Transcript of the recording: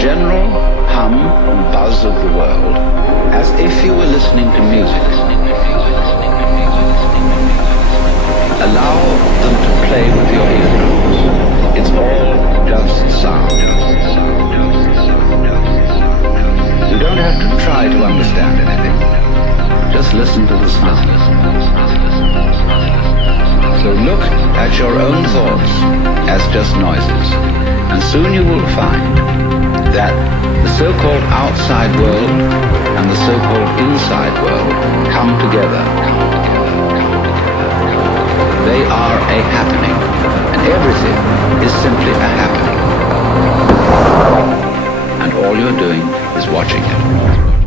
general hum and buzz of the world, as if you were listening to music. Allow them to play with your eardrums. It's all just sound. You don't have to try to understand anything. Just listen to the sound. So look at your own thoughts as just noises, and soon you will find that the so-called outside world and the so-called inside world come together. They are a happening, and everything is simply a happening. And all you're doing is watching it.